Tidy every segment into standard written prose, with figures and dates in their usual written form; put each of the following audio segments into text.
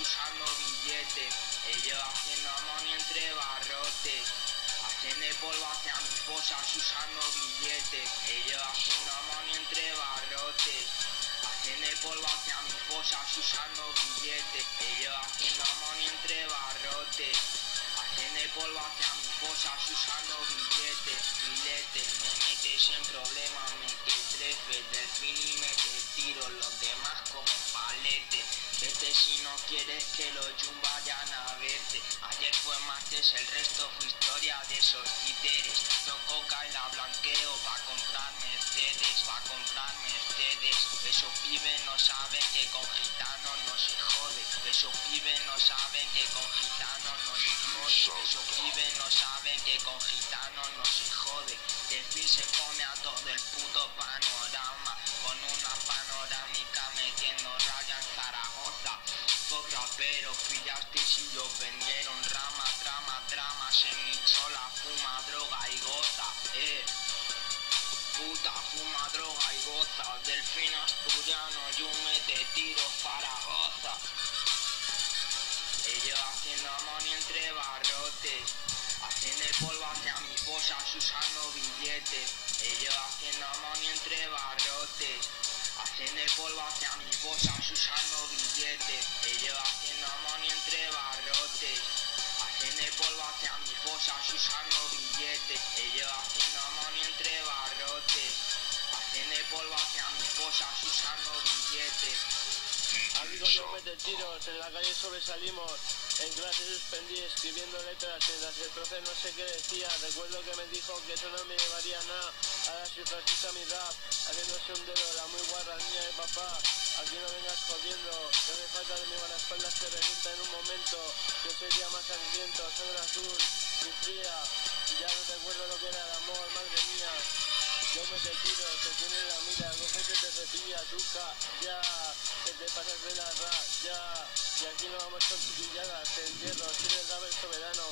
usando billetes, ellos haciendo money entre barrotes. Hacen el polvo hacia mis fosas usando billetes, ellos haciendo money entre barrotes. Hacen el polvo hacia mis fosas usando billetes, ellos haciendo money entre barrotes. Hacen el polvo hacia mis fosas usando billetes, me metes en problemas, me que trefe, delfín y me que tiro, los demás como paletes. Vete si no quieres que los yum vayan a verte. Ayer fue martes, el resto fue historia de esos títeres. Yo coca y la blanqueo pa' comprar Mercedes, Esos pibes no saben que con gitanos no se jode. Esos pibes no saben que con gitanos no se jode. Esos pibes no saben que con gitanos no se jode. Delfín se come a todo el puto panorama, con una panorámica metiendo raya en Zaragoza. Pop raperos pillasteis y los vendieron trama, se mixó la fuma, droga y goza, puta fuma, droga y goza. Delfín asturiano, yo me te tiro Zaragoza. Ellos haciendo money entre barrotes, hacen el polvo hacia mis fosas usando billetes. Ellos haciendo money entre barrotes, hacen el polvo hacia mis fosas usando billetes. Ellos haciendo money entre barrotes, hacen el polvo hacia mis fosas usando billetes. Ellos haciendo money entre barrotes, hacen el polvo hacia mis fosas usando billetes. Amigos, yo mete tiros, en la calle sobresalimos, en clase suspendí escribiendo letras mientras el profe no sé qué decía. Recuerdo que me dijo que eso no me llevaría a nada. Ahora soy fascista mi rap, haciéndose un dedo, la muy guarra niña de papá. Aquí no vengas jodiendo, no me falta de mi guardaespaldas que revienta en un momento. Yo soy día más sangriento, sangre azul y fría, ya no recuerdo lo que era el amor, madre mía. Yo me te tiro, se tiene la mira, no sé que te cepilla, tuca, ya, que te pasas de la ya, y aquí no vamos con chiquilladas, te entierro, si eres rap el soberano,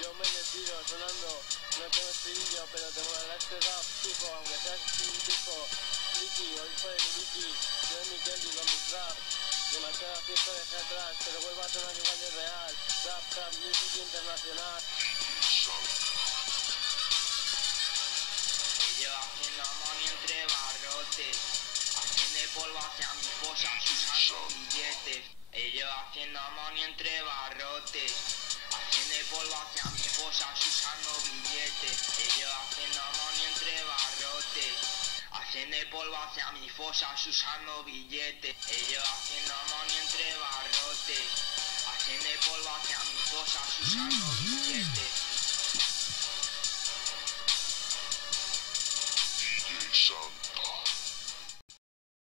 yo me te tiro, sonando, no tengo estribillo, pero te molará este rap, fijo, aunque seas fijo, friki, o hijo de mi Vicky, yo de mi Kelly con mis rap, demasiada fiesta dejé atrás, pero vuelvo a sonar igual de real, rap, music internacional. Ellos haciendo money entre barrotes, hacen el polvo hacia mis fosas usando billetes. Ellos haciendo money entre barrotes, hacen el polvo hacia mis fosas usando billetes. Ellos haciendo money entre barrotes, hacen el polvo hacia mis fosas usando billetes. Ellos haciendo money entre barrotes, hacen el polvo hacia mis fosas usando billetes.